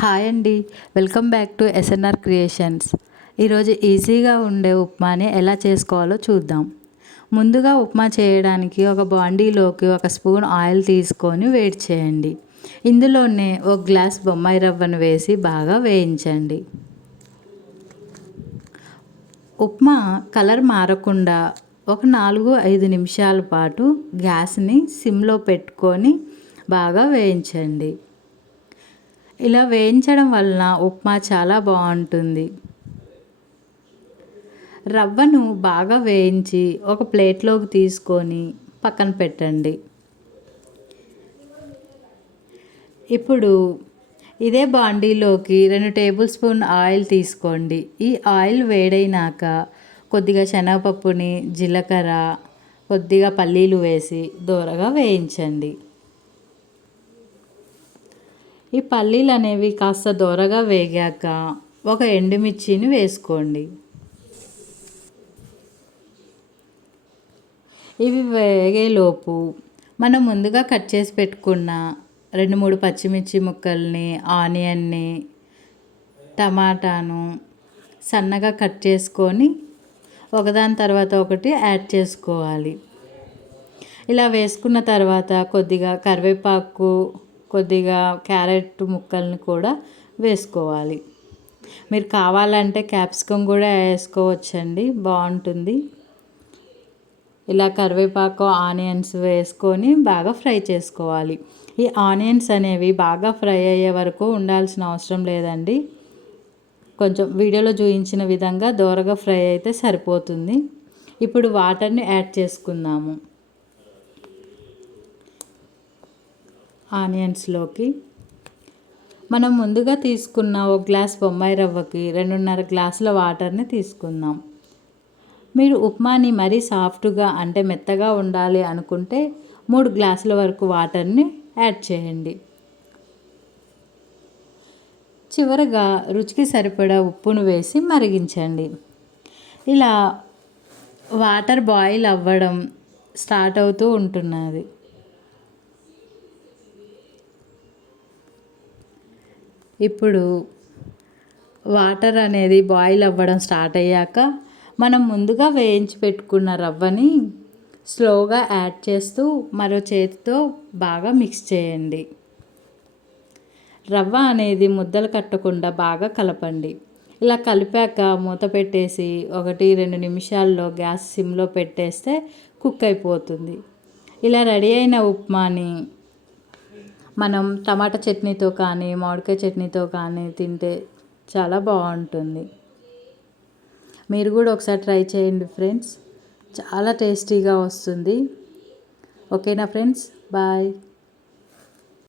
Hi అండి, welcome back to SNR creations. ఈరోజు ఈజీగా ఉండే ఉప్మాని ఎలా చేసుకోవాలో చూద్దాం. ముందుగా ఉప్మా చేయడానికి ఒక బాండీలోకి ఒక స్పూన్ ఆయిల్ తీసుకొని వేడి చేయండి. ఇందులోనే ఒక గ్లాస్ బొంబాయి రవ్వను వేసి బాగా వేయించండి. ఉప్మా కలర్ మారకుండా ఒక 4-5 నిమిషాల పాటు గ్యాస్ని సిమ్లో పెట్టుకొని బాగా వేయించండి. ఇలా వేయించడం వలన ఉప్మా చాలా బాగుంటుంది. రవ్వను బాగా వేయించి ఒక ప్లేట్లోకి తీసుకొని పక్కన పెట్టండి. ఇప్పుడు ఇదే బాండీలోకి 2 టేబుల్ స్పూన్ ఆయిల్ తీసుకోండి. ఈ ఆయిల్ వేడైనాక కొద్దిగా శనగపప్పుని, జీలకర్ర, కొద్దిగా పల్లీలు వేసి దోరగా వేయించండి. ఈ పల్లీలు అనేవి కాస్త దోరగా వేగాక ఒక ఎండుమిర్చిని వేసుకోండి. ఇవి వేగేలోపు మనం ముందుగా కట్ చేసి పెట్టుకున్న 2-3 పచ్చిమిర్చి ముక్కల్ని, ఆనియన్ని, టమాటాను సన్నగా కట్ చేసుకొని ఒకదాని తర్వాత ఒకటి యాడ్ చేసుకోవాలి. ఇలా వేసుకున్న తర్వాత కొద్దిగా కరివేపాకు, కొద్దిగా క్యారెట్ ముక్కల్ని కూడా వేసుకోవాలి. మీరు కావాలంటే క్యాప్సికమ్ కూడా వేసుకోవచ్చండి, బాగుంటుంది. ఇలా కరివేపాకు, ఆనియన్స్ వేసుకొని బాగా ఫ్రై చేసుకోవాలి. ఈ ఆనియన్స్ అనేవి బాగా ఫ్రై అయ్యే వరకు ఉండాల్సిన అవసరం లేదండి. కొంచెం వీడియోలో చూపించిన విధంగా దోరగా ఫ్రై అయితే సరిపోతుంది. ఇప్పుడు వాటర్ని యాడ్ చేసుకుందాము. ఆనియన్స్లోకి మనం ముందుగా తీసుకున్న ఒక గ్లాస్ బొంబాయి రవ్వకి 2.5 గ్లాసుల వాటర్ని తీసుకుందాం. మీరు ఉప్మాని మరీ సాఫ్ట్గా అంటే మెత్తగా ఉండాలి అనుకుంటే 3 గ్లాసుల వరకు వాటర్ని యాడ్ చేయండి. చివరగా రుచికి సరిపడా ఉప్పును వేసి మరిగించండి. ఇలా వాటర్ బాయిల్ అవ్వడం స్టార్ట్ అవుతూ ఉంటున్నది. ఇప్పుడు వాటర్ అనేది బాయిల్ అవ్వడం స్టార్ట్ అయ్యాక మనం ముందుగా వేయించి పెట్టుకున్న రవ్వని స్లోగా యాడ్ చేస్తూ మరో చేతితో బాగా మిక్స్ చేయండి. రవ్వ అనేది ముద్దలు కట్టకుండా బాగా కలపండి. ఇలా కలిపాక మూత పెట్టేసి 1-2 నిమిషాల్లో గ్యాస్ సిమ్లో పెట్టేస్తే కుక్ అయిపోతుంది. ఇలా రెడీ అయిన ఉప్మాని మనం టమాటా చట్నీతో కానీ, మామిడికాయ చట్నీతో కానీ తింటే చాలా బాగుంటుంది. మీరు కూడా ఒకసారి ట్రై చేయండి ఫ్రెండ్స్, చాలా టేస్టీగా వస్తుంది. ఓకేనా ఫ్రెండ్స్, బాయ్.